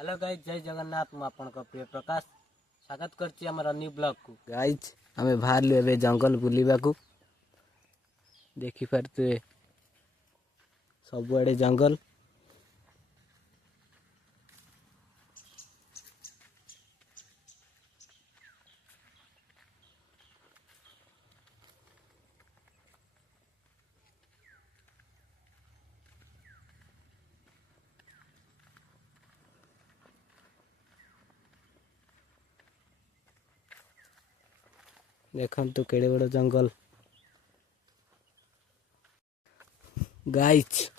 Hello guys, जय जगन्नाथ। मु आपन प्रिय प्रकाश स्वागत करछि हमर न्यू ब्लॉग को। गाइज हमें बाहर एबे जंगल बुलिबा को। देखि पारते सबुआड़े जंगल। देखंतु केड़े बड़ जंगल। गाइज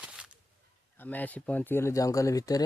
हमें आसी पहुंची गले जंगल भितर।